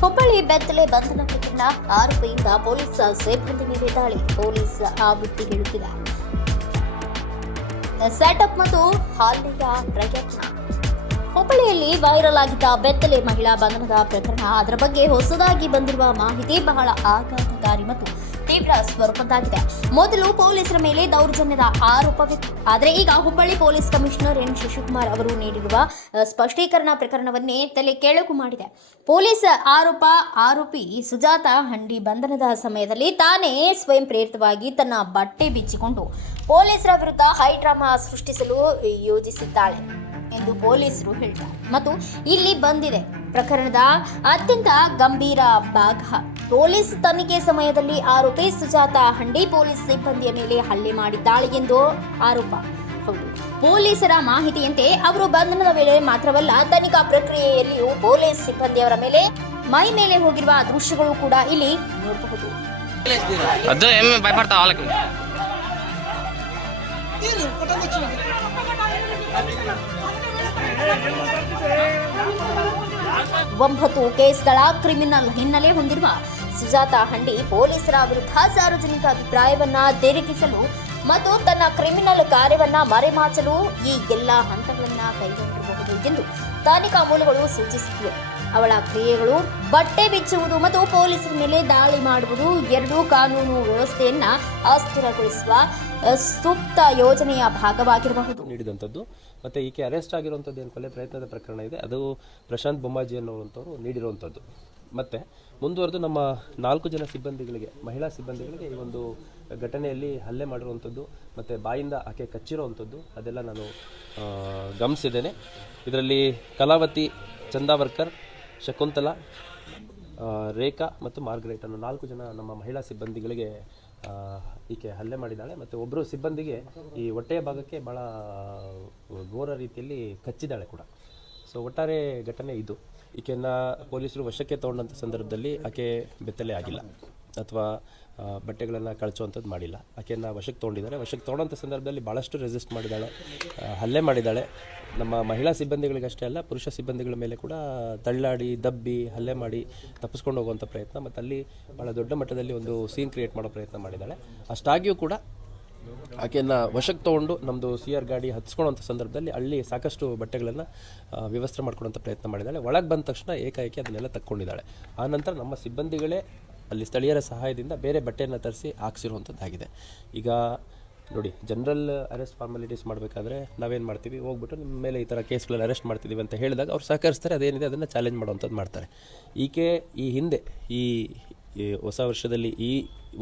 ಹುಬ್ಬಳ್ಳಿ ಬೆತ್ತಲೆ ಬಂಧನ ಪ್ರಕರಣ ಆರೋಪಿಯಿಂದ ಪೊಲೀಸ್ ಸಿಬ್ಬಂದಿ ಮೇಲೆ ದಾಳಿ. ಪೊಲೀಸ್ ಆವೃತ್ತಿ ಹೇಳುತ್ತಿದೆ. ಸೆಟಪ್ ಮತ್ತು ಹಲ್ಲೆಯ ಪ್ರಯತ್ನ. ಹುಬ್ಬಳ್ಳಿಯಲ್ಲಿ ವೈರಲ್ ಆಗಿದ್ದ ಬೆತ್ತಲೆ ಮಹಿಳಾ ಬಂಧನದ ಪ್ರಕರಣ, ಅದರ ಬಗ್ಗೆ ಹೊಸದಾಗಿ ಬಂದಿರುವ ಮಾಹಿತಿ ಬಹಳ ಆಘಾತಕಾರಿ ಮತ್ತು ತೀವ್ರ ಸ್ವರೂಪದ್ದಾಗಿದೆ. ಮೊದಲು ಪೊಲೀಸರ ಮೇಲೆ ದೌರ್ಜನ್ಯದ ಆರೋಪವಿತ್ತು. ಆದರೆ ಈಗ Hubballi police commissioner N Shashikumar ಅವರು ನೀಡಿರುವ ಸ್ಪಷ್ಟೀಕರಣ ಪ್ರಕರಣವನ್ನೇ ತಲೆ ಕೆಳಗು ಮಾಡಿದೆ. ಪೊಲೀಸ್ ಆರೋಪಿ ಸುಜಾತ ಹಂಡಿ ಬಂಧನದ ಸಮಯದಲ್ಲಿ ತಾನೇ ಸ್ವಯಂ ಪ್ರೇರಿತವಾಗಿ ತನ್ನ ಬಟ್ಟೆ ಬಿಚ್ಚಿಕೊಂಡು ಪೊಲೀಸರ ವಿರುದ್ಧ ಹೈಡ್ರಾಮಾ ಸೃಷ್ಟಿಸಲು ಯೋಜಿಸಿದ್ದಾಳೆ ಎಂದು ಪೊಲೀಸರು ಹೇಳಿದ್ದಾರೆ. ಮತ್ತು ಇಲ್ಲಿ ಬಂದಿದೆ ಪ್ರಕರಣದ ಅತ್ಯಂತ ಗಂಭೀರ ಭಾಗ. ಪೊಲೀಸ್ ತನಿಖೆ ಸಮಯದಲ್ಲಿ ಆರೋಪಿ ಸುಜಾತ ಹಂಡಿ ಪೊಲೀಸ್ ಸಿಬ್ಬಂದಿಯ ಮೇಲೆ ಹಲ್ಲೆ ಮಾಡಿದ್ದಾಳೆ ಎಂದು ಆರೋಪ. ಹೌದು, ಪೊಲೀಸರ ಮಾಹಿತಿಯಂತೆ ಅವರು ಬಂಧನದ ವೇಳೆ ಮಾತ್ರವಲ್ಲ, ತನಿಖಾ ಪ್ರಕ್ರಿಯೆಯಲ್ಲಿಯೂ ಪೊಲೀಸ್ ಸಿಬ್ಬಂದಿಯವರ ಮೇಲೆ ಮೈ ಮೇಲೆ ಹೋಗಿರುವ ದೃಶ್ಯಗಳು ಕೂಡ ಇಲ್ಲಿ ನೋಡಬಹುದು. ಒಂಬತ್ತು ಕೇಸ್ಗಳ ಕ್ರಿಮಿನಲ್ ಹಿನ್ನೆಲೆ ಹೊಂದಿರುವ ಸುಜಾತ ಹಂಡಿ ಪೊಲೀಸರ ವಿರುದ್ಧ ಸಾರ್ವಜನಿಕ ಅಭಿಪ್ರಾಯವನ್ನ ತಿರುಗಿಸಲು ಮತ್ತು ತನ್ನ ಕ್ರಿಮಿನಲ್ ಕಾರ್ಯವನ್ನ ಮರೆಮಾಚಲು ಈ ಎಲ್ಲ ಹಂತಗಳನ್ನ ಕೈಗೊಂಡಿರಬಹುದು ಎಂದು ತನಿಖಾ ಮೂಲಗಳು ಸೂಚಿಸುತ್ತಿವೆ. ಅವಳ ಕ್ರಿಯೆಗಳು ಬಟ್ಟೆ ಬಿಚ್ಚುವುದು ಮತ್ತು ಪೊಲೀಸರ ಮೇಲೆ ದಾಳಿ ಮಾಡುವುದು ಎರಡೂ ಕಾನೂನು ವ್ಯವಸ್ಥೆಯನ್ನ ಅಸ್ಥಿರಗೊಳಿಸುವ ಸೂಕ್ತ ಯೋಜನೆಯ ಭಾಗವಾಗಿರಬಹುದು. ನೀಡಿದಂಥದ್ದು ಮತ್ತು ಈಕೆ ಅರೆಸ್ಟ್ ಆಗಿರುವಂಥದ್ದು ಏನು ಕೊಲೆ ಪ್ರಯತ್ನದ ಪ್ರಕರಣ ಇದೆ, ಅದು ಪ್ರಶಾಂತ್ ಬೊಮ್ಮಾಜಿ ಅನ್ನುವಂಥವ್ರು ನೀಡಿರುವಂಥದ್ದು. ಮತ್ತು ಮುಂದುವರೆದು ನಮ್ಮ 4 ಜನ ಸಿಬ್ಬಂದಿಗಳಿಗೆ, ಮಹಿಳಾ ಸಿಬ್ಬಂದಿಗಳಿಗೆ ಈ ಒಂದು ಘಟನೆಯಲ್ಲಿ ಹಲ್ಲೆ ಮಾಡಿರುವಂಥದ್ದು ಮತ್ತು ಬಾಯಿಂದ ಆಕೆ ಕಚ್ಚಿರುವಂಥದ್ದು ಅದೆಲ್ಲ ನಾನು ಗಮನಿಸಿದ್ದೇನೆ. ಇದರಲ್ಲಿ ಕಲಾವತಿ, ಚಂದಾವರ್ಕರ್, ಶಕುಂತಲಾ, ರೇಖಾ ಮತ್ತು ಮಾರ್ಗರೇಟ್ ಅನ್ನೋ 4 ಜನ ನಮ್ಮ ಮಹಿಳಾ ಸಿಬ್ಬಂದಿಗಳಿಗೆ ಈಕೆ ಹಲ್ಲೆ ಮಾಡಿದ್ದಾಳೆ. ಮತ್ತು ಒಬ್ಬರು ಸಿಬ್ಬಂದಿಗೆ ಈ ಹೊಟ್ಟೆಯ ಭಾಗಕ್ಕೆ ಭಾಳ ಘೋರ ರೀತಿಯಲ್ಲಿ ಕಚ್ಚಿದ್ದಾಳೆ ಕೂಡ. ಸೊ ಒಟ್ಟಾರೆ ಘಟನೆ ಇದು. ಈಕೆಯನ್ನು ಪೊಲೀಸರು ವಶಕ್ಕೆ ತೊಗೊಂಡಂಥ ಸಂದರ್ಭದಲ್ಲಿ ಆಕೆ ಬೆತ್ತಲೆ ಆಗಿಲ್ಲ ಅಥವಾ ಬಟ್ಟೆಗಳನ್ನು ಕಳಚುವಂಥದ್ದು ಮಾಡಿಲ್ಲ. ಆಕೆಯನ್ನು ವಶಕ್ಕೆ ತೊಗೊಂಡಿದ್ದಾರೆ. ವಶಕ್ಕೆ ತೊಗೊಂಡಂಥ ಸಂದರ್ಭದಲ್ಲಿ ಭಾಳಷ್ಟು ರೆಸಿಸ್ಟ್ ಮಾಡಿದ್ದಾಳೆ, ಹಲ್ಲೆ ಮಾಡಿದ್ದಾಳೆ. ನಮ್ಮ ಮಹಿಳಾ ಸಿಬ್ಬಂದಿಗಳಿಗಷ್ಟೇ ಅಲ್ಲ, ಪುರುಷ ಸಿಬ್ಬಂದಿಗಳ ಮೇಲೆ ಕೂಡ ತಳ್ಳಾಡಿ, ದಬ್ಬಿ, ಹಲ್ಲೆ ಮಾಡಿ ತಪ್ಪಿಸ್ಕೊಂಡು ಹೋಗುವಂಥ ಪ್ರಯತ್ನ ಮತ್ತು ಅಲ್ಲಿ ಭಾಳ ದೊಡ್ಡ ಮಟ್ಟದಲ್ಲಿ ಒಂದು ಸೀನ್ ಕ್ರಿಯೇಟ್ ಮಾಡೋ ಪ್ರಯತ್ನ ಮಾಡಿದ್ದಾಳೆ. ಅಷ್ಟಾಗಿಯೂ ಕೂಡ ಆಕೆಯನ್ನು ವಶಕ್ಕೆ ತೊಗೊಂಡು ನಮ್ಮದು CR ಗಾಡಿ ಹತ್ಸ್ಕೊಳ್ಳೋಂಥ ಸಂದರ್ಭದಲ್ಲಿ ಅಲ್ಲಿ ಸಾಕಷ್ಟು ಬಟ್ಟೆಗಳನ್ನು ವ್ಯವಸ್ಥೆ ಮಾಡ್ಕೊಳ್ಳೋಂಥ ಪ್ರಯತ್ನ ಮಾಡಿದ್ದಾಳೆ. ಒಳಗೆ ಬಂದ ತಕ್ಷಣ ಏಕಾಏಕಿ ಅದನ್ನೆಲ್ಲ ತಕ್ಕೊಂಡಿದ್ದಾಳೆ. ಆನಂತರ ನಮ್ಮ ಸಿಬ್ಬಂದಿಗಳೇ ಅಲ್ಲಿ ಸ್ಥಳೀಯರ ಸಹಾಯದಿಂದ ಬೇರೆ ಬಟ್ಟೆಯನ್ನು ತರಿಸಿ ಹಾಕ್ಸಿರುವಂಥದ್ದಾಗಿದೆ. ಈಗ ನೋಡಿ, ಜನರಲ್ ಅರೆಸ್ಟ್ ಫಾರ್ಮಾಲಿಟೀಸ್ ಮಾಡಬೇಕಾದ್ರೆ ನಾವೇನು ಮಾಡ್ತೀವಿ, ಹೋಗ್ಬಿಟ್ಟು ನಿಮ್ಮ ಮೇಲೆ ಈ ಥರ ಕೇಸ್ಗಳಲ್ಲಿ ಅರೆಸ್ಟ್ ಮಾಡ್ತಿದ್ದೀವಿ ಅಂತ ಹೇಳಿದಾಗ ಅವ್ರು ಸಹಕರಿಸ್ತಾರೆ, ಅದೇನಿದೆ ಅದನ್ನು ಚಾಲೆಂಜ್ ಮಾಡುವಂಥದ್ದು ಮಾಡ್ತಾರೆ. ಈಕೆ ಈ ಹಿಂದೆ ಈ ಹೊಸ ವರ್ಷದಲ್ಲಿ ಈ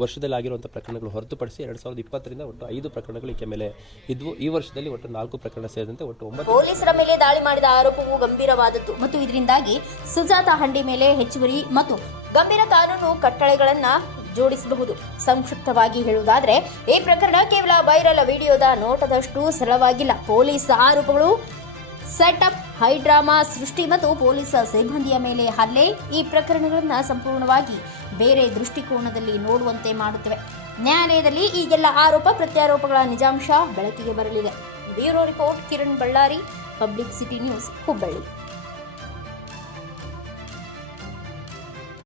ವರ್ಷದಲ್ಲಿ ಆಗಿರುವಂಥ ಪ್ರಕರಣಗಳು ಹೊರತುಪಡಿಸಿ 2020ರಿಂದ ಒಟ್ಟು 5 ಪ್ರಕರಣಗಳು ಈಕೆ ಮೇಲೆ ಇದ್ವು. ಈ ವರ್ಷದಲ್ಲಿ ಒಟ್ಟು 4 ಪ್ರಕರಣ ಸೇರಿದಂತೆ ಒಟ್ಟು 9. ಪೊಲೀಸರ ಮೇಲೆ ದಾಳಿ ಮಾಡಿದ ಆರೋಪವು ಗಂಭೀರವಾದದ್ದು ಮತ್ತು ಇದರಿಂದಾಗಿ ಸುಜಾತ ಹಂಡಿ ಮೇಲೆ ಹೆಚ್ಚುವರಿ ಮತ್ತು ಗಂಭೀರ ಕಾನೂನು ಕಟ್ಟಳೆಗಳನ್ನು ಜೋಡಿಸಬಹುದು. ಸಂಕ್ಷಿಪ್ತವಾಗಿ ಹೇಳುವುದಾದರೆ, ಈ ಪ್ರಕರಣ ಕೇವಲ ವೈರಲ್ ವಿಡಿಯೋದ ನೋಟದಷ್ಟು ಸರಳವಾಗಿಲ್ಲ. ಪೊಲೀಸ್ ಆರೋಪಗಳು ಸೆಟಪ್, ಹೈಡ್ರಾಮಾ ಸೃಷ್ಟಿ ಮತ್ತು ಪೊಲೀಸ್ ಸಿಬ್ಬಂದಿಯ ಮೇಲೆ ಹಲ್ಲೆ ಈ ಪ್ರಕರಣಗಳನ್ನು ಸಂಪೂರ್ಣವಾಗಿ ಬೇರೆ ದೃಷ್ಟಿಕೋನದಲ್ಲಿ ನೋಡುವಂತೆ ಮಾಡುತ್ತವೆ. ನ್ಯಾಯಾಲಯದಲ್ಲಿ ಈಗೆಲ್ಲ ಆರೋಪ ಪ್ರತ್ಯಾರೋಪಗಳ ನಿಜಾಂಶ ಬೆಳಕಿಗೆ ಬರಲಿದೆ. Bureau report, Kiran Ballari, public city news, Hubballi.